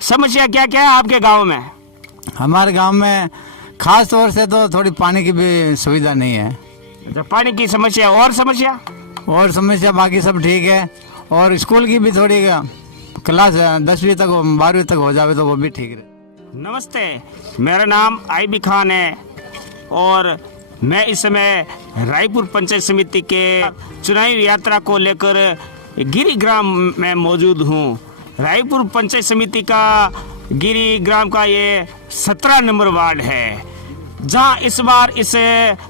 समस्या क्या क्या है आपके गांव में? हमारे गांव में खास तौर से तो थोड़ी पानी की भी सुविधा नहीं है। अच्छा, पानी की समस्या, और समस्या बाकी सब ठीक है। और स्कूल की भी थोड़ी क्लास 10वीं तक 12वीं तक हो जाए तो वो भी ठीक है। नमस्ते, मेरा नाम आईबी खान है और मैं इस समय रायपुर पंचायत समिति के चुनावी यात्रा को लेकर गिरी ग्राम में मौजूद हूँ। रायपुर पंचायत समिति का गिरी ग्राम का ये 17 नंबर वार्ड है, जहां इस बार इस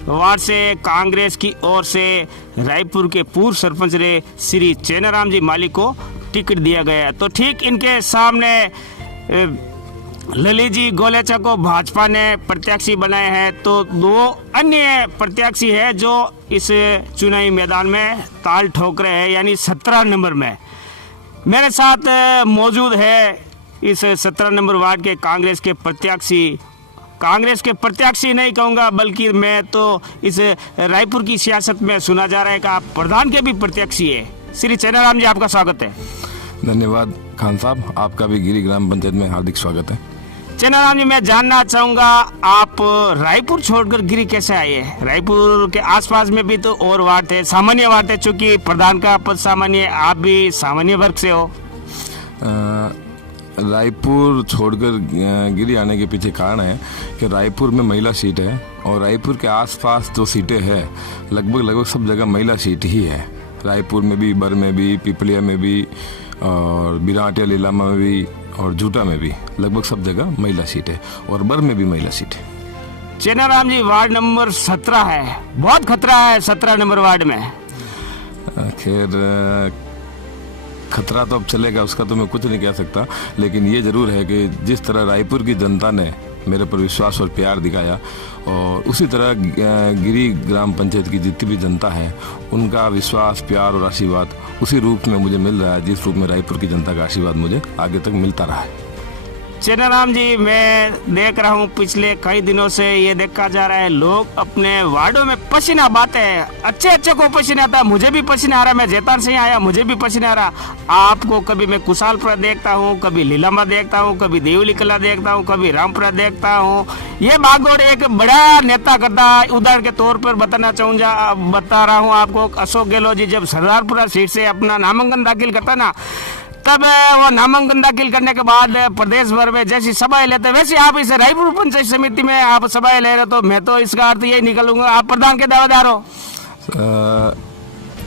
वार्ड से कांग्रेस की ओर से रायपुर के पूर्व सरपंच रहे श्री चेनाराम जी माली को टिकट दिया गया। तो ठीक इनके सामने ललित जी गोलेचा को भाजपा ने प्रत्याशी बनाए हैं, तो 2 अन्य प्रत्याशी है जो इस चुनावी मैदान में ताल ठोक रहे हैं, यानी 17 नंबर में। मेरे साथ मौजूद है इस 17 नंबर वार्ड के कांग्रेस के प्रत्याशी नहीं कहूँगा, बल्कि मैं तो इस रायपुर की सियासत में सुना जा रहा है कि आप प्रधान के भी प्रत्याशी है। श्री चेनाराम जी, आपका स्वागत है। धन्यवाद खान साहब, आपका भी गिरी ग्राम पंचायत में हार्दिक स्वागत है। चेनाराम जी, मैं जानना चाहूँगा आप रायपुर छोड़कर गिरी कैसे आए हैं? रायपुर के आसपास में भी तो और वार्ड थे, सामान्य वार्ड है, चूँकि प्रधान का पद सामान्य, आप भी सामान्य वर्ग से हो। रायपुर छोड़कर गिरी आने के पीछे कारण है कि रायपुर में महिला सीट है और रायपुर के आसपास जो सीटें हैं लगभग सब जगह महिला सीट ही है। रायपुर में भी, बर में भी, पिपलिया में भी और बिराटिया लीलामा में भी और झूटा में भी लगभग सब जगह महिला सीट है और बर में भी महिला सीट है। चेनाराम जी, वार्ड नंबर 17 है, बहुत खतरा है 17 नंबर वार्ड में। खैर, खतरा तो अब चलेगा, उसका तो मैं कुछ नहीं कह सकता, लेकिन ये ज़रूर है कि जिस तरह रायपुर की जनता ने मेरे पर विश्वास और प्यार दिखाया और उसी तरह गिरी ग्राम पंचायत की जितनी भी जनता है उनका विश्वास, प्यार और आशीर्वाद उसी रूप में मुझे मिल रहा है जिस रूप में रायपुर की जनता का आशीर्वाद मुझे आगे तक मिलता रहा है। चेनाराम जी, मैं देख रहा हूँ पिछले कई दिनों से ये देखा जा रहा है, लोग अपने वार्डों में पसीना बहाते हैं, अच्छे को पसीना आता है। मुझे भी पसीना आ रहा है, मैं जैतान से ही आया, मुझे भी पसीना आ रहा। आपको कभी मैं कुशालपुरा देखता हूँ, कभी लीलामा देखता हूँ, कभी देवली कला देखता हूँ, कभी रामपुरा देखता हूँ। ये भागदौड़ एक बड़ा नेता करता है। उदाहरण के तौर पर बता रहा हूँ आपको, अशोक गहलोत जी जब सरदारपुरा सीट से अपना नामांकन दाखिल करता ना, तब वो नामांकन दाखिल करने के बाद प्रदेश भर में जैसी सभाएं लेते, वैसे आप इस रायपुर पंचायत समिति में आप सभाएं ले रहे, तो मैं तो इसका अर्थ यही निकलूंगा आप प्रधान के दावेदार हो।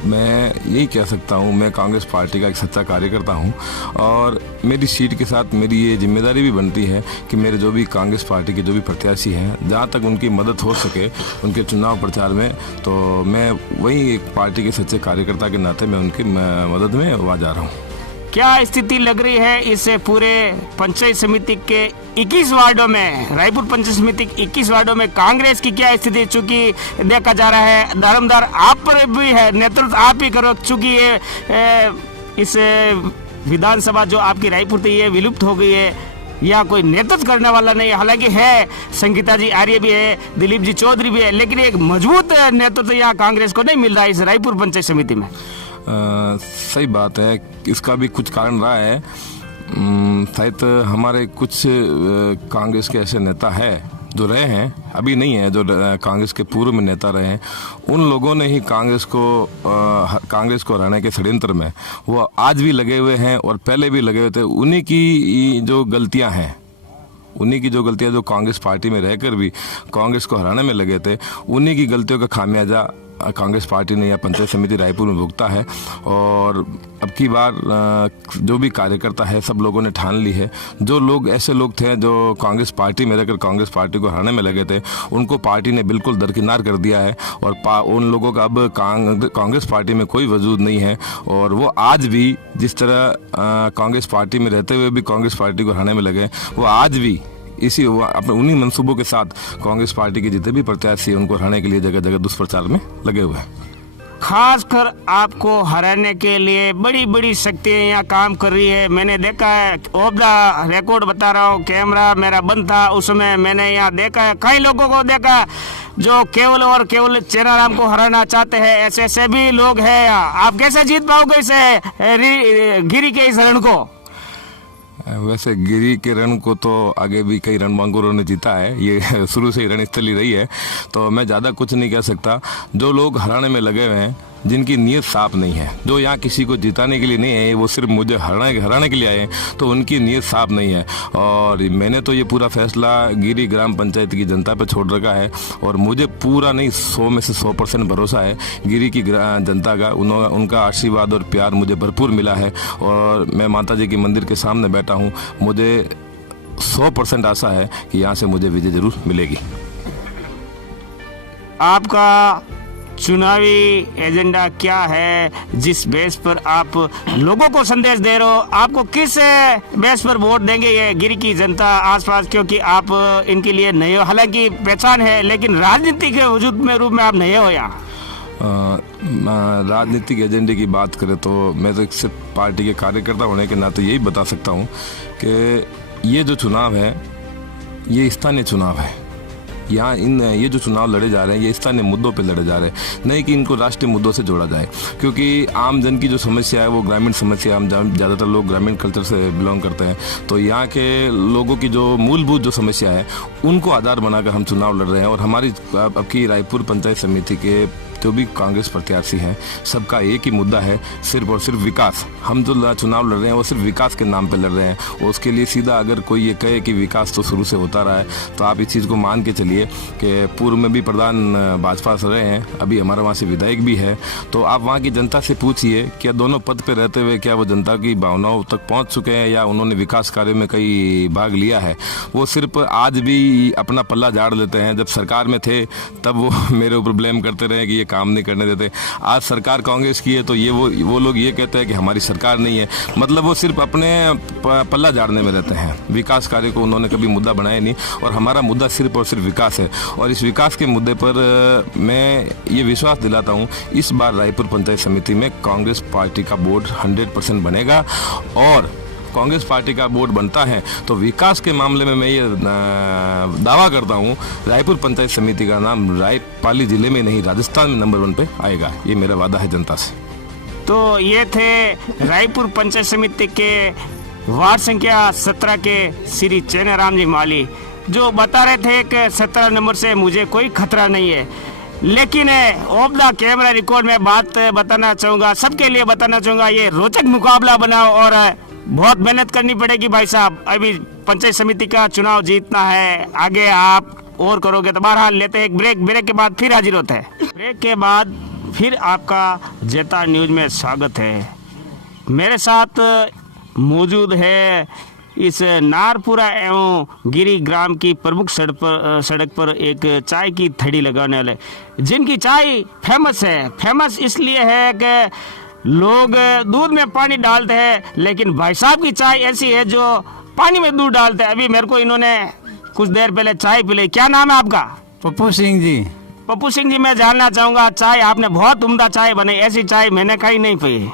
मैं यही कह सकता हूँ, मैं कांग्रेस पार्टी का एक सच्चा कार्यकर्ता हूँ और मेरी सीट के साथ मेरी ये जिम्मेदारी भी बनती है कि मेरे जो भी कांग्रेस पार्टी के जो भी प्रत्याशी हैं, जहाँ तक उनकी मदद हो सके उनके चुनाव प्रचार में, तो मैं वही एक पार्टी के सच्चे कार्यकर्ता के नाते मैं उनकी मदद में आ जा रहा हूँ। क्या स्थिति लग रही है इस पूरे पंचायत समिति के 21 वार्डों में, रायपुर पंचायत समिति के 21 वार्डों में कांग्रेस की क्या स्थिति? चूंकि देखा जा रहा है दारोमदार आप पर भी है, नेतृत्व आप ही करो, चूंकि ये इस विधानसभा जो आपकी रायपुर थी ये विलुप्त हो गई है, या कोई नेतृत्व करने वाला नहीं है। हालांकि है, संगीता जी आर्य भी है, दिलीप जी चौधरी भी है, लेकिन एक मजबूत नेतृत्व यहाँ कांग्रेस को नहीं मिल रहा है इस रायपुर पंचायत समिति में। सही बात है, इसका भी कुछ कारण रहा है। शायद हमारे कुछ कांग्रेस के ऐसे नेता हैं जो रहे हैं, अभी नहीं है, जो कांग्रेस के पूर्व में नेता रहे हैं, उन लोगों ने ही कांग्रेस को हराने के षड्यंत्र में वो आज भी लगे हुए हैं और पहले भी लगे हुए थे। उन्हीं की जो गलतियां हैं, जो कांग्रेस पार्टी में रहकर भी कांग्रेस को हराने में लगे थे, उन्हीं की गलतियों का खामियाजा कांग्रेस पार्टी ने या पंचायत समिति रायपुर में भुगता है। और अब की बार जो भी कार्यकर्ता है, सब लोगों ने ठान ली है, जो लोग ऐसे लोग थे जो कांग्रेस पार्टी में रहकर कांग्रेस पार्टी को हराने में लगे थे, उनको पार्टी ने बिल्कुल दरकिनार कर दिया है और उन लोगों का अब कांग्रेस पार्टी में कोई वजूद नहीं है। और वो आज भी जिस तरह कांग्रेस पार्टी में रहते हुए भी कांग्रेस पार्टी को हराने में लगे, वो आज भी इसी अपने उन्हीं मंसूबों के साथ कांग्रेस पार्टी के जितने भी प्रत्याशी उनको हराने के लिए जगह जगह दुष्प्रचार में लगे हुए हैं। खासकर आपको हराने के लिए बड़ी बड़ी शक्तियाँ यहाँ काम कर रही है। मैंने देखा है, ऑफ द रिकॉर्ड बता रहा हूँ, कैमरा मेरा बंद था उस समय, मैंने यहाँ देखा है, कई लोगों को देखा है जो केवल और केवल चेनाराम को हराना चाहते हैं। ऐसे भी लोग हैं यहाँ। आप कैसे जीत पाओगे इसे गिरी के इस रण को? वैसे गिरी के रण को तो आगे भी कई रणबांकुरों ने जीता है, ये शुरू से ही रणस्थली रही है, तो मैं ज़्यादा कुछ नहीं कह सकता। जो लोग हराने में लगे हुए हैं, जिनकी नीयत साफ नहीं है, जो यहाँ किसी को जिताने के लिए नहीं है, वो सिर्फ मुझे हराने के लिए आए हैं, तो उनकी नीयत साफ नहीं है। और मैंने तो ये पूरा फैसला गिरी ग्राम पंचायत की जनता पे छोड़ रखा है, और मुझे पूरा नहीं 100 में से 100% भरोसा है गिरी की जनता का। उनका आशीर्वाद और प्यार मुझे भरपूर मिला है, और मैं माता जी के मंदिर के सामने बैठा हूँ, मुझे 100% आशा है कि यहाँ से मुझे विजय जरूर मिलेगी। आपका चुनावी एजेंडा क्या है, जिस बेस पर आप लोगों को संदेश दे रहे हो? आपको किस बेस पर वोट देंगे ये गिरी की जनता आसपास, क्योंकि आप इनके लिए नए हो, हालांकि पहचान है, लेकिन राजनीति के वजूद में रूप में आप नए हो यहाँ। राजनीतिक एजेंडे की बात करें तो मैं तो सिर्फ पार्टी के कार्यकर्ता होने के नाते यही बता सकता हूँ कि ये जो चुनाव है, ये स्थानीय चुनाव है। यहाँ ये जो चुनाव लड़े जा रहे हैं, ये स्थानीय मुद्दों पे लड़े जा रहे हैं, नहीं कि इनको राष्ट्रीय मुद्दों से जोड़ा जाए, क्योंकि आम जन की जो समस्या है वो ग्रामीण समस्या, हम ज़्यादातर लोग ग्रामीण कल्चर से बिलोंग करते हैं, तो यहाँ के लोगों की जो मूलभूत जो समस्या है उनको आधार बनाकर हम चुनाव लड़ रहे हैं। और हमारी अब की रायपुर पंचायत समिति के जो भी कांग्रेस प्रत्याशी हैं, सबका एक ही मुद्दा है, सिर्फ और सिर्फ विकास। हम जो चुनाव लड़ रहे हैं वो सिर्फ विकास के नाम पे लड़ रहे हैं, और उसके लिए सीधा अगर कोई ये कहे कि विकास तो शुरू से होता रहा है, तो आप इस चीज़ को मान के चलिए कि पूर्व में भी प्रधान भाजपा से रहे हैं, अभी हमारे वहाँ से विधायक भी है, तो आप वहाँ की जनता से पूछिए क्या दोनों पद पर रहते हुए क्या वो जनता की भावनाओं तक पहुँच चुके हैं, या उन्होंने विकास कार्य में कई भाग लिया है। वो सिर्फ आज भी अपना पल्ला झाड़ लेते हैं। जब सरकार में थे तब वो मेरे ऊपर ब्लेम करते रहे कि ये काम नहीं करने देते। आज सरकार कांग्रेस की है तो ये वो लोग ये कहते हैं कि हमारी सरकार नहीं है। मतलब वो सिर्फ अपने पल्ला झाड़ने में रहते हैं, विकास कार्य को उन्होंने कभी मुद्दा बनाया नहीं, और हमारा मुद्दा सिर्फ और सिर्फ विकास है। और इस विकास के मुद्दे पर मैं ये विश्वास दिलाता हूँ, इस बार रायपुर पंचायत समिति में कांग्रेस पार्टी का बोर्ड 100% बनेगा, और कांग्रेस पार्टी का बोर्ड बनता है तो विकास के मामले में मैं ये दावा करता हूँ, रायपुर पंचायत समिति का नाम रायपाली जिले में नहीं राजस्थान में नंबर 1 पे आएगा। ये मेरा वादा है जनता से। तो ये थे रायपुर पंचायत समिति के वार्ड संख्या 17 के श्री चेनाराम जी माली, जो बता रहे थे कि 17 नंबर से मुझे कोई खतरा नहीं है। लेकिन ऑफ द कैमरा रिकॉर्ड में बात बताना चाहूँगा, सबके लिए बताना चाहूँगा, ये रोचक मुकाबला बनाओ और बहुत मेहनत करनी पड़ेगी भाई साहब। अभी पंचायत समिति का चुनाव जीतना है, आगे आप और करोगे। तो बहरहाल लेते हैं एक ब्रेक के बाद फिर हाजिर होते हैं। ब्रेक के बाद फिर आपका जेता न्यूज में स्वागत है। मेरे साथ मौजूद है इस नारपुरा एवं गिरी ग्राम की प्रमुख सड़क पर एक चाय की थड़ी लगाने वाले, जिनकी चाय फेमस है। फेमस इसलिए है कि लोग दूध में पानी डालते हैं, लेकिन भाई साहब की चाय ऐसी है जो पानी में दूध डालते हैं। अभी मेरे को इन्होंने कुछ देर पहले चाय पिलाई। क्या नाम है आपका? पप्पू सिंह जी। पप्पू सिंह जी, मैं जानना चाहूँगा, चाय आपने बहुत उम्दा चाय बनाई, ऐसी चाय मैंने खाई नहीं पी।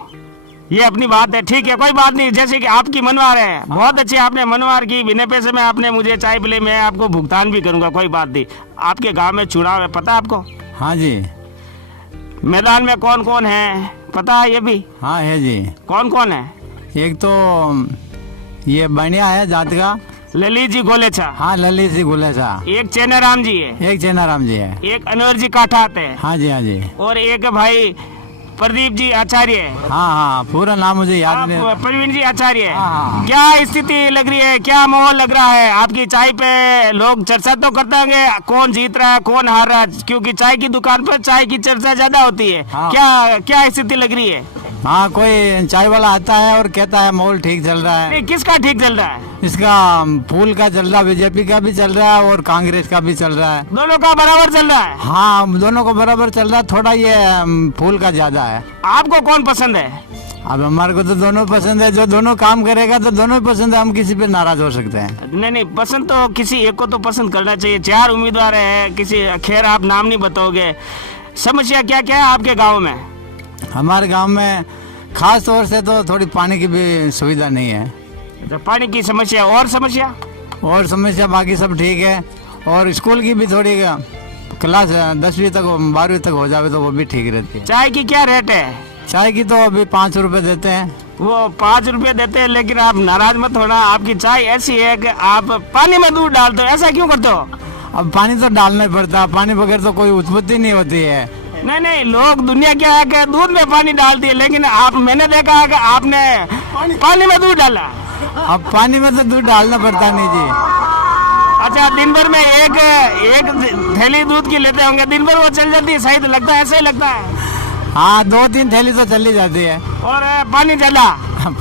ये अपनी बात है, ठीक है, कोई बात नहीं। जैसे कि आपकी मनवार है, बहुत अच्छी आपने मनवार की, बिना पैसे में आपने मुझे चाय पिलाई, मैं आपको भुगतान भी करूँगा, कोई बात नहीं। आपके गाँव में चुनाव है, पता आपको? हाँ जी। मैदान में कौन कौन है पता है? ये भी हाँ है जी। कौन कौन है? एक तो ये बनिया है जात का, ललित जी गोलेछा। हाँ ललित जी गोलेछा। एक चेनाराम जी है। एक चेनाराम जी है। एक अनवर जी काठात है। हाँ जी हाँ जी। और एक भाई प्रदीप जी आचार्य है। हाँ हाँ, पूरा नाम मुझे याद नहीं। प्रवीण जी आचार्य है। हाँ। क्या स्थिति लग रही है, क्या माहौल लग रहा है आपकी चाय पे? लोग चर्चा तो करते होंगे कौन जीत रहा है कौन हार रहा है, क्योंकि चाय की दुकान पर चाय की चर्चा ज्यादा होती है। हाँ। क्या स्थिति लग रही है? हाँ, कोई चाय वाला आता है और कहता है माहौल ठीक चल रहा है। नहीं, किसका ठीक चल रहा है? इसका फूल का चल रहा है, बीजेपी का भी चल रहा है और कांग्रेस का भी चल रहा है। दोनों का बराबर चल रहा है? हाँ, दोनों को बराबर चल रहा है, थोड़ा ये फूल का ज्यादा है। आपको कौन पसंद है? अब हमारे को तो दोनों पसंद है, जो दोनों काम करेगा तो दोनों पसंद है, हम किसी पे नाराज हो सकते हैं। नहीं, पसंद तो किसी एक को तो पसंद करना चाहिए। 4 उम्मीदवार है, किसी, खैर आप नाम नहीं बताओगे। समस्या क्या क्या है आपके गाँव में? हमारे गाँव में खास तौर से तो थोड़ी पानी की भी सुविधा नहीं है। तो पानी की समस्या और समस्या बाकी सब ठीक है। और स्कूल की भी थोड़ी क्लास 10वीं तक 12वीं तक हो जावे तो वो भी ठीक रहती है। चाय की क्या रेट है? चाय की तो अभी 5 रुपए देते हैं। वो 5 रुपए देते हैं, लेकिन आप नाराज मत होना, आपकी चाय ऐसी है कि आप पानी में दूध डालते हो, ऐसा क्यों करते हो? अब पानी तो डालना ही पड़ता है, पानी बगैर तो कोई उत्पत्ति नहीं होती है। नहीं नहीं, लोग दुनिया क्या है कि दूध में पानी डालती है, लेकिन आप, मैंने देखा है कि आपने पानी में दूध डाला। अब पानी में तो दूध डालना पड़ता नहीं जी। अच्छा, दिन भर में एक थैली दूध की लेते होंगे, दिन भर वो चल जाती है, सही तो लगता है, ऐसा ही लगता है। हाँ, 2-3 थैली तो चली जाती है। और पानी चला?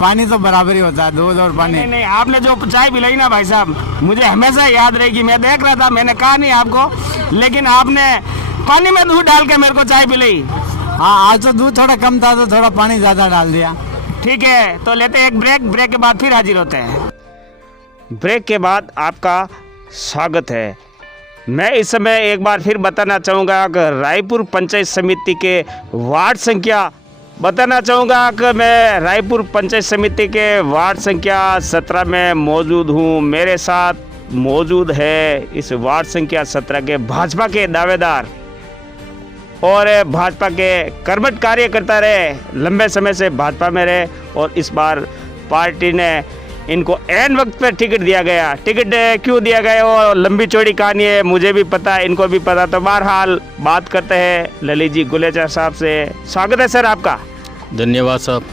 पानी तो बराबर ही होता है, दूध और पानी। नहीं नहीं, आपने जो चाय पिलाई ना भाई साहब, मुझे हमेशा याद रहेगी। मैं देख रहा था, मैंने कहा नहीं आपको, लेकिन आपने पानी में दूध डाल के मेरे को चाय पिलाई। हाँ, आज तो दूध थोड़ा कम था तो थोड़ा पानी ज्यादा डाल दिया। ठीक है, तो लेते हैं एक ब्रेक के बाद फिर हाजिर होते हैं। ब्रेक के बाद आपका स्वागत है। मैं इस समय एक बार फिर बताना चाहूँगा कि रायपुर पंचायत समिति के वार्ड संख्या बताना चाहूँगा कि मैं रायपुर पंचायत समिति के वार्ड संख्या 17 में मौजूद हूँ। मेरे साथ मौजूद है इस वार्ड संख्या 17 के भाजपा के दावेदार और भाजपा के कर्मठ कार्यकर्ता रहे, लंबे समय से भाजपा में रहे, और इस बार पार्टी ने इनको ऐन वक्त पर टिकट दिया गया। टिकट क्यों दिया गया वो लंबी चौड़ी कहानी है, मुझे भी पता है, इनको भी पता। तो बहरहाल बात करते हैं ललित जी गुलेचा साहब से। स्वागत है सर आपका। धन्यवाद साहब।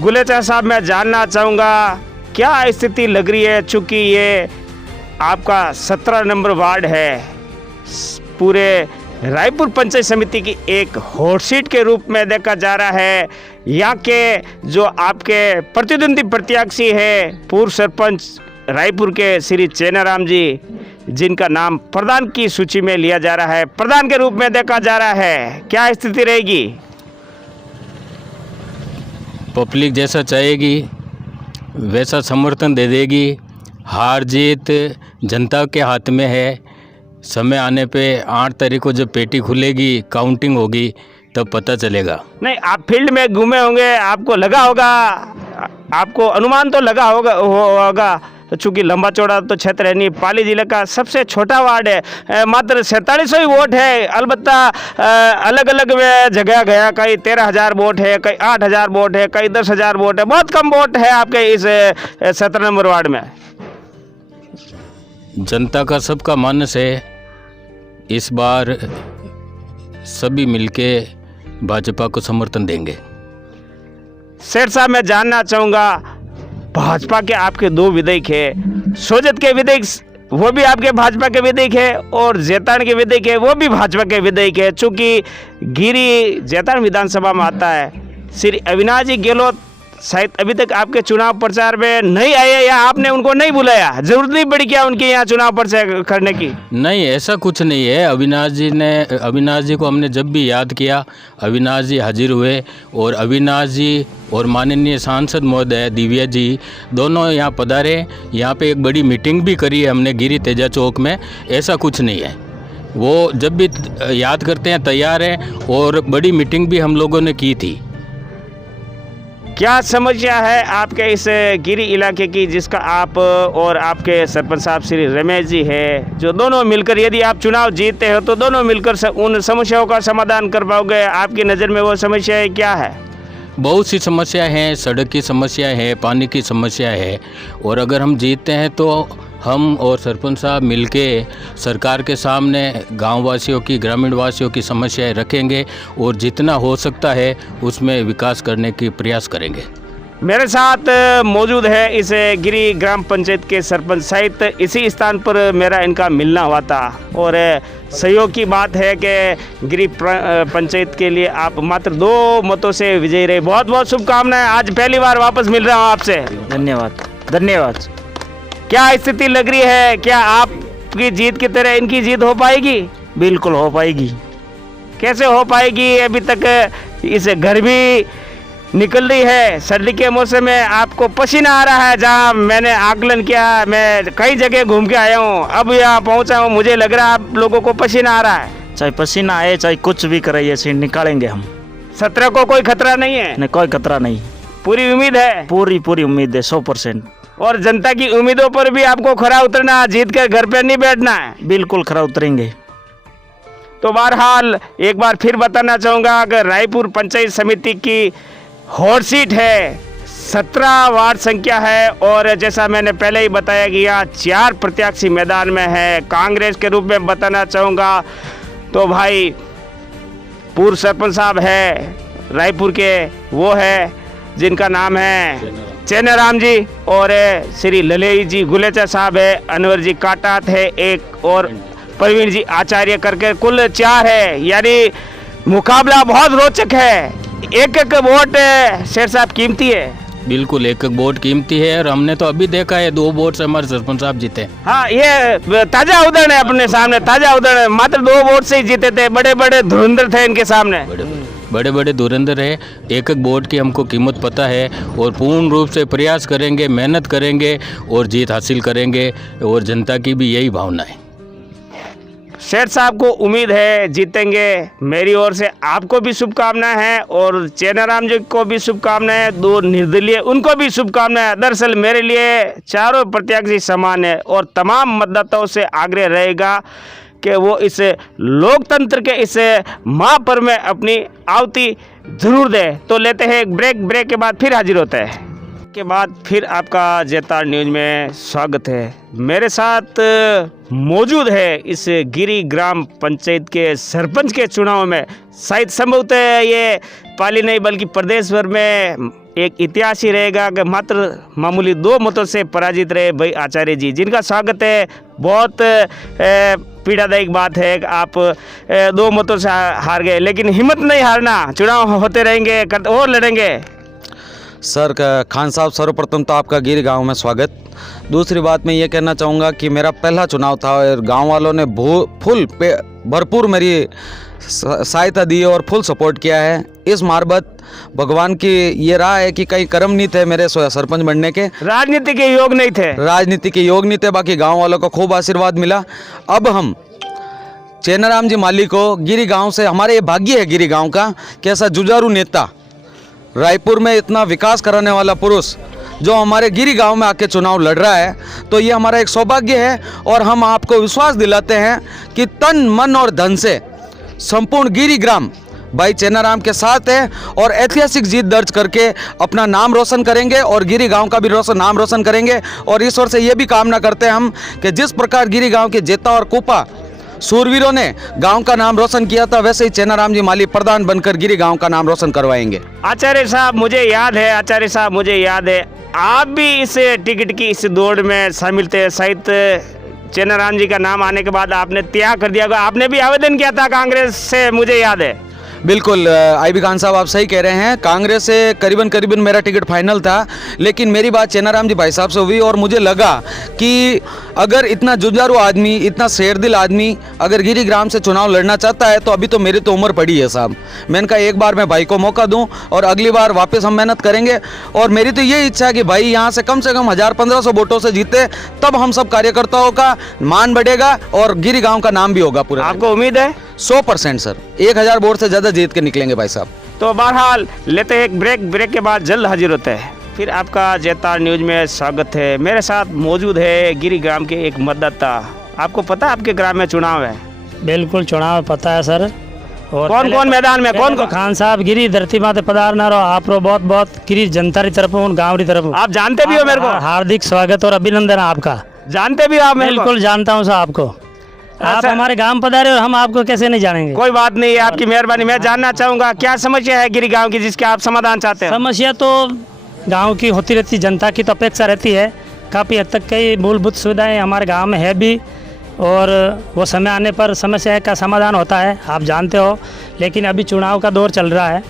गुलेचा साहब, मैं जानना चाहूँगा क्या स्थिति लग रही है, चूँकि ये आपका 17 नंबर वार्ड है, पूरे रायपुर पंचायत समिति की एक हॉट सीट के रूप में देखा जा रहा है। यहाँ के जो आपके प्रतिद्वंदी प्रत्याशी है पूर्व सरपंच रायपुर के श्री चेनाराम जी, जिनका नाम प्रधान की सूची में लिया जा रहा है, प्रधान के रूप में देखा जा रहा है, क्या स्थिति रहेगी? पब्लिक जैसा चाहेगी वैसा समर्थन दे देगी। हार जीत जनता के हाथ में है। समय आने पे 8 तारीख को जब पेटी खुलेगी, काउंटिंग होगी, तब पता चलेगा। नहीं, आप फील्ड में घूमे होंगे, आपको लगा होगा, आपको अनुमान तो लगा होगा तो चूँकि लंबा चौड़ा तो क्षेत्र है नहीं, पाली जिले का सबसे छोटा वार्ड है, मात्र 4700 ही वोट है। अलबत्ता अलग अलग जगह गया, कहीं 13,000 वोट है, कहीं 8,000 वोट है, कहीं 10,000 वोट है, बहुत कम वोट है आपके इस 17 नंबर वार्ड में। जनता का सबका मानस है इस बार सभी मिलके भाजपा को समर्थन देंगे। सेठ साहब, मैं जानना चाहूँगा, भाजपा के आपके 2 विधायक है, सोजत के विधायक वो भी आपके भाजपा के विधायक है, और जैतान के विधायक है वो भी भाजपा के विधायक है। चूँकि गिरी जैतान विधानसभा में आता है, श्री अविनाश जी गहलोत शायद अभी तक आपके चुनाव प्रचार में नहीं आए, या आपने उनको नहीं बुलाया, जरूरत नहीं पड़ी क्या उनके यहाँ चुनाव प्रचार करने की? नहीं, ऐसा कुछ नहीं है। अविनाश जी को हमने जब भी याद किया, अविनाश जी हाजिर हुए, और अविनाश जी और माननीय सांसद महोदय दिव्या जी दोनों यहाँ पधारे। यहाँ पे एक बड़ी मीटिंग भी करी है हमने गिरी तेजा चौक में। ऐसा कुछ नहीं है, वो जब भी याद करते हैं तैयार हैं, और बड़ी मीटिंग भी हम लोगों ने की थी। क्या समस्या है आपके इस गिरी इलाके की, जिसका आप और आपके सरपंच साहब श्री रमेश जी है, जो दोनों मिलकर, यदि आप चुनाव जीतते हो तो दोनों मिलकर उन समस्याओं का समाधान कर पाओगे? आपकी नज़र में वो समस्याएं क्या है? बहुत सी समस्याएं हैं, सड़क की समस्या है, पानी की समस्या है, और अगर हम जीतते हैं तो हम और सरपंच साहब मिलके सरकार के सामने गांव वासियों की, ग्रामीण वासियों की समस्याएं रखेंगे, और जितना हो सकता है उसमें विकास करने की प्रयास करेंगे। मेरे साथ मौजूद है इस गिरी ग्राम पंचायत के सरपंच, शायद इसी स्थान पर मेरा इनका मिलना हुआ था, और सहयोग की बात है कि गिरी पंचायत के लिए आप मात्र 2 मतों से विजयी रहे। बहुत बहुत शुभकामनाएं, आज पहली बार वापस मिल रहा हूँ आपसे। धन्यवाद। धन्यवाद। क्या स्थिति लग रही है, क्या आपकी जीत की तरह इनकी जीत हो पाएगी? बिल्कुल हो पाएगी। कैसे हो पाएगी? अभी तक इस घर भी निकल रही है, सर्दी के मौसम में आपको पसीना आ रहा है। जहाँ मैंने आकलन किया, मैं कई जगह घूम के आया हूँ, अब यहाँ पहुँचा हूँ, मुझे लग रहा है आप लोगों को पसीना आ रहा है। चाहे पसीना आए, चाहे कुछ भी करे, ये सीट निकालेंगे हम। 17 को कोई खतरा नहीं है? नहीं, कोई खतरा नहीं, पूरी उम्मीद है? पूरी उम्मीद है, 100%। और जनता की उम्मीदों पर भी आपको खरा उतरना, जीत कर घर पे नहीं बैठना है? बिल्कुल खरा उतरेंगे। तो बहरहाल एक बार फिर बताना चाहूँगा कि रायपुर पंचायत समिति की हॉट सीट है, 17 वार्ड संख्या है और जैसा मैंने पहले ही बताया कि यहाँ 4 प्रत्याशी मैदान में है। कांग्रेस के रूप में बताना चाहूँगा तो भाई पूर्व सरपंच साहब है रायपुर के, वो है जिनका नाम है चेनाराम जी, और श्री ललेई जी गुलेचा साहब है, अनवर जी काटात है एक, और प्रवीण जी आचार्य करके कुल 4 है। यानी मुकाबला बहुत रोचक है। एक एक वोट शेर साहब कीमती है। बिल्कुल, एक एक वोट कीमती है और हमने तो अभी देखा है 2 वोट से हमारे सरपंच साहब जीते। हाँ, ये ताजा उदाहरण है अपने सामने, ताजा उदाहरण है। मात्र 2 वोट से ही जीते थे, बड़े बड़े धुरंधर थे इनके सामने, बड़े बड़े धुरंधर है। एक एक वोट की हमको कीमत पता है और पूर्ण रूप से प्रयास करेंगे, मेहनत करेंगे और जीत हासिल करेंगे, और जनता की भी यही भावना है। शेर साहब को उम्मीद है जीतेंगे। मेरी ओर से आपको भी शुभकामनाएं हैं और चेनाराम जी को भी शुभकामनाएं, 2 निर्दलीय उनको भी शुभकामनाएं। दरअसल मेरे लिए चारों प्रत्याशी समान है और तमाम मतदाताओं से आग्रह रहेगा कि वो इस लोकतंत्र के इस महापर्व में अपनी आहुति जरूर दे। तो लेते हैं एक ब्रेक के बाद फिर हाजिर होते हैं। के बाद फिर आपका जैताड़ न्यूज में स्वागत है। मेरे साथ मौजूद है इस गिरी ग्राम पंचायत के सरपंच के चुनाव में। शायद संभवतः ये पाली नहीं बल्कि प्रदेश भर में एक इतिहास ही रहेगा कि मात्र मामूली 2 मतों से पराजित रहे भाई आचार्य जी, जिनका स्वागत है। बहुत पीड़ादायक बात है कि आप 2 मतों से हार गए, लेकिन हिम्मत नहीं हारना, चुनाव होते रहेंगे और लड़ेंगे। सर खान साहब, सर्वप्रथम तो आपका गिरी गांव में स्वागत। दूसरी बात मैं ये कहना चाहूँगा कि मेरा पहला चुनाव था और गांव वालों ने भरपूर मेरी सहायता दी और फुल सपोर्ट किया है। इस मार्फत भगवान की ये राह है कि कई कर्म नहीं थे मेरे सरपंच बनने के, राजनीति के योग नहीं थे, राजनीति के योग नहीं थे, बाकी गाँव वालों का खूब आशीर्वाद मिला। अब हम चेनाराम जी माली को गिरी गाँव से, हमारे ये भाग्य है गिरी गाँव का कि ऐसा जुझारू नेता, रायपुर में इतना विकास कराने वाला पुरुष जो हमारे गिरी गांव में आके चुनाव लड़ रहा है, तो ये हमारा एक सौभाग्य है। और हम आपको विश्वास दिलाते हैं कि तन मन और धन से संपूर्ण गिरी ग्राम भाई चेनाराम के साथ है और ऐतिहासिक जीत दर्ज करके अपना नाम रोशन करेंगे और गिरी गांव का भी नाम रोशन करेंगे। और ईश्वर से ये भी कामना करते हैं हम कि जिस प्रकार गिरी गांव के जेता और कुपा सूरवीरों ने गांव का नाम रोशन किया था, वैसे ही चेनाराम जी माली प्रधान बनकर गिरी गांव का नाम रोशन करवाएंगे। आचार्य साहब मुझे याद है आप भी इस टिकट की इस दौड़ में शामिल थे। शायद चेनाराम जी का नाम आने के बाद आपने त्याग कर दिया, आपने भी आवेदन किया था कांग्रेस से, मुझे याद है। बिल्कुल आईबी खान साहब, आप सही कह रहे हैं। कांग्रेस से करीबन मेरा टिकट फाइनल था, लेकिन मेरी बात चेनाराम जी भाई साहब से हुई और मुझे लगा कि अगर इतना जुझारू आदमी, इतना शेरदिल आदमी अगर गिरी ग्राम से चुनाव लड़ना चाहता है तो अभी तो मेरी तो उम्र पड़ी है साहब। मैंने कहा एक बार मैं भाई को मौका दूं और अगली बार वापस हम मेहनत करेंगे। और मेरी तो ये इच्छा है कि भाई यहाँ से कम 1000-1500 वोटों से जीते, तब हम सब कार्यकर्ताओं का मान बढ़ेगा और गिरी गाँव का नाम भी होगा पूरा। आपको उम्मीद है? 100% सर, 1000 वोट से ज़्यादा जीत के निकलेंगे भाई साहब। तो बहरहाल लेते हैं एक ब्रेक के बाद जल्द हाजिर होते हैं। फिर आपका जैताड़ न्यूज में स्वागत है। मेरे साथ मौजूद है गिरी ग्राम के एक मतदाता। आपको पता है आपके ग्राम में चुनाव है? बिल्कुल चुनाव पता है सर। और कौन मैदान में कौन खान साहब गिरी धरती माते पधारना रहो, आप रो बहुत बहुत गिरी जनता की तरफ गाँव की तरफ आप जानते भी हो मेरे को? हार्दिक स्वागत और अभिनंदन आपका। जानते भी हो आप? बिल्कुल जानता हूँ सर आपको। आप हमारे गांव पधारे और हम आपको कैसे नहीं जानेंगे। कोई बात नहीं है, आपकी मेहरबानी। मैं जानना चाहूँगा क्या समस्या है गिरी गांव की जिसके आप समाधान चाहते हैं? समस्या तो गांव की होती रहती, जनता की तो अपेक्षा रहती है। काफ़ी हद तक कई मूलभूत सुविधाएं हमारे गांव में है भी, और वो समय आने पर समस्या का समाधान होता है, आप जानते हो। लेकिन अभी चुनाव का दौर चल रहा है,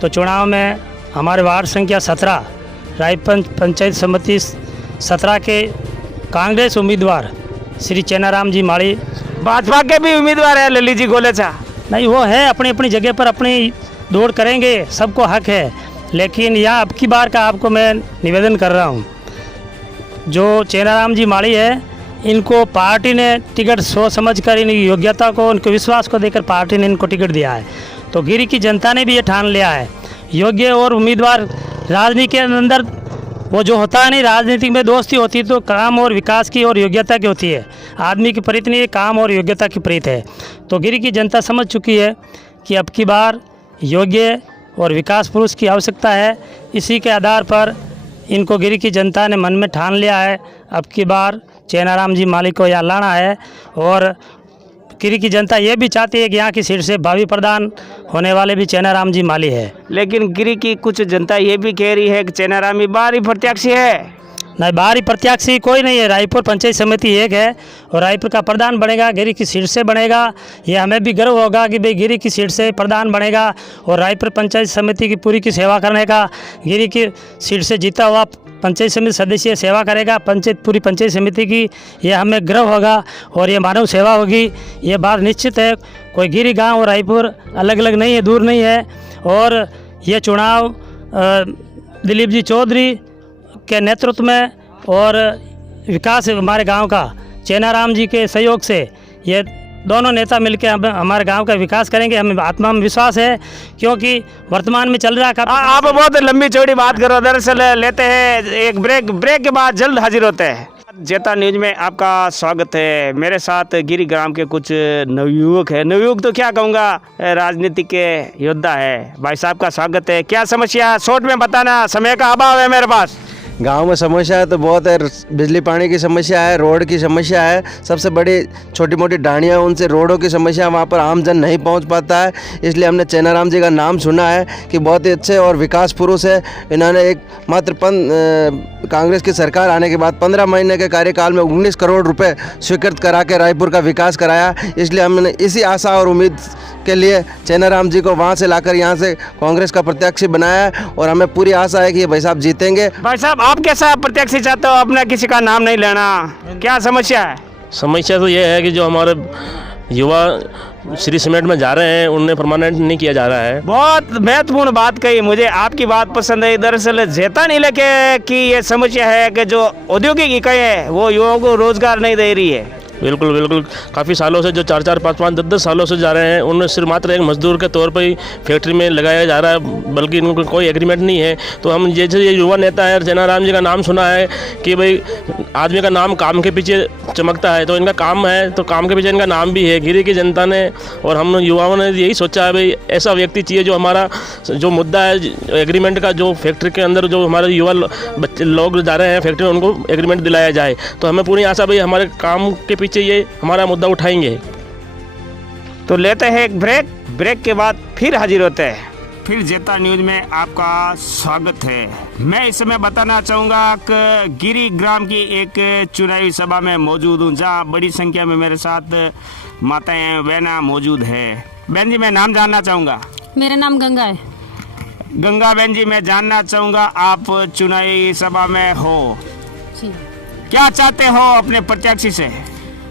तो चुनाव में हमारे वार्ड संख्या 17 रायपुर पंचायत समिति 17 के कांग्रेस उम्मीदवार श्री चेनाराम जी माली, भाजपा के भी उम्मीदवार है लली जी गोलेचा। नहीं, वो है अपनी अपनी जगह पर अपनी दौड़ करेंगे, सबको हक है। लेकिन यहाँ अब की बार का आपको मैं निवेदन कर रहा हूँ, जो चेनाराम जी माली है, इनको पार्टी ने टिकट सोच समझ कर, इनकी योग्यता को, उनके विश्वास को देकर पार्टी ने इनको टिकट दिया है। तो गिरी की जनता ने भी ये ठान लिया है, योग्य और उम्मीदवार राजनीति के अंदर वो जो होता है नहीं, राजनीति में दोस्ती होती है तो काम और विकास की और योग्यता की होती है। आदमी की प्रीत नहीं, काम और योग्यता की प्रीत है। तो गिरी की जनता समझ चुकी है कि अब की बार योग्य और विकास पुरुष की आवश्यकता है। इसी के आधार पर इनको गिरी की जनता ने मन में ठान लिया है, अब की बार चेनाराम जी माली को यहाँ लाना है। और गिरी की जनता ये भी चाहती है कि यहाँ की सीट से भावी प्रधान होने वाले भी चेनाराम जी माली है। लेकिन गिरी की कुछ जनता ये भी कह रही है कि चेनाराम ही बाहरी प्रत्याशी है। नहीं, बाहरी प्रत्याशी कोई नहीं है। रायपुर पंचायत समिति एक है और रायपुर का प्रधान बनेगा, गिरी की सीट से बनेगा। ये हमें भी गर्व होगा कि भाई गिरी की सीट से प्रधान बनेगा और रायपुर पंचायत समिति की पूरी की सेवा करने का, गिरी की सीट से जीता हुआ पंचायत समिति सदस्य सेवा करेगा पूरी पंचायत समिति की। ये हमें गर्व होगा और ये मानव सेवा होगी, ये बात निश्चित है। कोई गिरी गाँव और रायपुर अलग अलग नहीं है, दूर नहीं है। और ये चुनाव दिलीप जी चौधरी के नेतृत्व में और विकास हमारे गांव का चेनाराम जी के सहयोग से ये दोनों नेता मिलकर हम हमारे गांव का विकास करेंगे। हमें आत्मा में विश्वास है, क्योंकि वर्तमान में चल रहा आप बहुत लंबी चौड़ी बात करो। दरअसल लेते हैं एक ब्रेक के बाद जल्द हाजिर होते हैं। जेता न्यूज में आपका स्वागत है। मेरे साथ गिरी ग्राम के कुछ नवयुवक है। नवयुवक तो क्या कहूँगा, राजनीति के योद्धा है। भाई साहब का स्वागत है। क्या समस्या शॉर्ट में बताना, समय का अभाव है मेरे पास। गांव में समस्या तो बहुत है। बिजली पानी की समस्या है, रोड की समस्या है, सबसे बड़ी छोटी मोटी ढाणियाँ, उनसे रोडों की समस्या, वहाँ पर आमजन नहीं पहुँच पाता है। इसलिए हमने चेनाराम जी का नाम सुना है कि बहुत ही अच्छे और विकास पुरुष है। इन्होंने एक मात्र कांग्रेस की सरकार आने के बाद 15 महीने के कार्यकाल में 19 करोड़ रुपए स्वीकृत करा के रायपुर का विकास कराया। इसलिए हमने इसी आशा और उम्मीद के लिए चेनाराम जी को वहाँ से लाकर यहाँ से कांग्रेस का प्रत्याशी बनाया है और हमें पूरी आशा है कि ये भाई साहब जीतेंगे। भाई साहब, आप कैसा प्रत्याशी चाहते हो? अपना किसी का नाम नहीं लेना, क्या समस्या है? समस्या तो ये है कि जो हमारे युवा श्री सीमेंट में जा रहे हैं उन्हें परमानेंट नहीं किया जा रहा है। बहुत महत्वपूर्ण बात कही, मुझे आपकी बात पसंद है। दरअसल जेतान इलाके की ये समस्या है कि जो औद्योगिक इकाई है वो युवाओं को रोजगार नहीं दे रही है। बिल्कुल बिल्कुल, काफ़ी सालों से जो 4-4, 5-5, 10-10 सालों से जा रहे हैं उन्हें सिर्फ मात्र एक मजदूर के तौर पर ही फैक्ट्री में लगाया जा रहा है, बल्कि इनको कोई एग्रीमेंट नहीं है। तो हम जैसे ये युवा नेता है, चेनाराम जी का नाम सुना है कि भाई आदमी का नाम काम के पीछे चमकता है, तो इनका काम है तो काम के पीछे इनका नाम भी है। गिरी की जनता ने और हम युवाओं ने यही सोचा है भाई ऐसा व्यक्ति चाहिए जो हमारा जो मुद्दा है एग्रीमेंट का, जो फैक्ट्री के अंदर जो हमारे युवा बच्चे लोग जा रहे हैं फैक्ट्री में, उनको एग्रीमेंट दिलाया जाए। तो हमें पूरी आशा भाई हमारे काम के पीछे ये हमारा मुद्दा उठाएंगे। तो लेते हैं एक ब्रेक के बाद फिर हाजिर होते हैं। फिर जेता न्यूज में आपका स्वागत है। मैं इस समय बताना चाहूँगा कि गिरी ग्राम की एक चुनावी सभा में मौजूद हूँ, जहाँ बड़ी संख्या में मेरे साथ माताएं बहना मौजूद है। बहन जी, मैं नाम जानना चाहूँगा। मेरा नाम गंगा है। गंगा बहन जी, मैं जानना चाहूँगा आप चुनावी सभा में हो, क्या चाहते हो अपने प्रत्याशी से?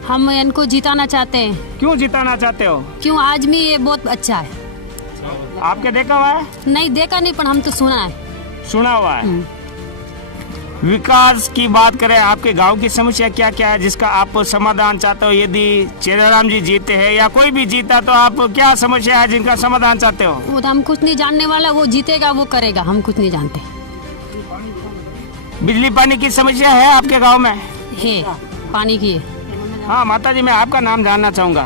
हम इनको जिताना चाहते हैं। क्यों जिताना चाहते हो? क्यों आदमी ये बहुत अच्छा है। आपके देखा हुआ है? नहीं देखा नहीं, पर हम तो सुना है। सुना हुआ है। विकास की बात करें, आपके गांव की समस्या क्या क्या है जिसका आप समाधान चाहते हो? यदि चेनाराम जी जीते हैं या कोई भी जीता तो आप क्या समस्या है जिनका समाधान चाहते हो? वो तो हम कुछ नहीं जानने वाला, वो जीतेगा वो करेगा, हम कुछ नहीं जानते। बिजली पानी की समस्या है आपके गाँव में? है, पानी की है। हाँ माता जी, मैं आपका नाम जानना चाहूँगा।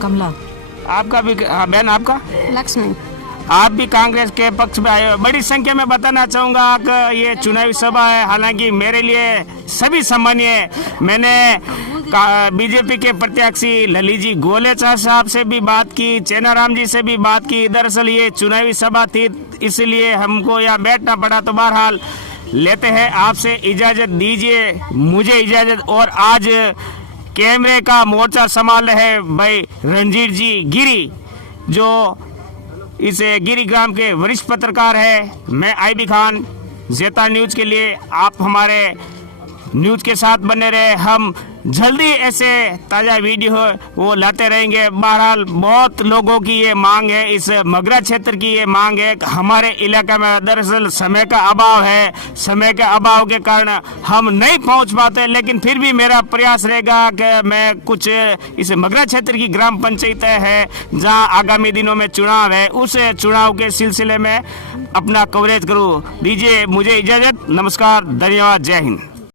कमला। आपका भी? हाँ बहन, आपका? लक्ष्मी। आप भी कांग्रेस के पक्ष में आए हो। बड़ी संख्या में बताना चाहूँगा कि ये चुनावी सभा है, हालांकि मेरे लिए सभी सामान्य है। मैंने बीजेपी के प्रत्याशी ललित जी गोलेचा साहब से भी बात की, चेनाराम जी से भी बात की। दरअसल ये चुनावी सभा थी, इसलिए हमको यहाँ बैठना पड़ा। तो बहरहाल लेते हैं आपसे इजाज़त, दीजिए मुझे इजाज़त। और आज कैमरे का मोर्चा संभाल रहे भाई रंजीत जी गिरी, जो इस गिरी ग्राम के वरिष्ठ पत्रकार है। मैं आईबी खान, जेता न्यूज के लिए। आप हमारे न्यूज़ के साथ बने रहे। हम जल्दी ऐसे ताज़ा वीडियो वो लाते रहेंगे। बहरहाल बहुत लोगों की ये मांग है, इस मगरा क्षेत्र की ये मांग है। हमारे इलाके में दरअसल समय का अभाव है, समय के अभाव के कारण हम नहीं पहुंच पाते, लेकिन फिर भी मेरा प्रयास रहेगा कि मैं कुछ इस मगरा क्षेत्र की ग्राम पंचायत है जहां आगामी दिनों में चुनाव है, उस चुनाव के सिलसिले में अपना कवरेज करूं। दीजिए मुझे इजाज़त। नमस्कार, धन्यवाद, जय हिंद।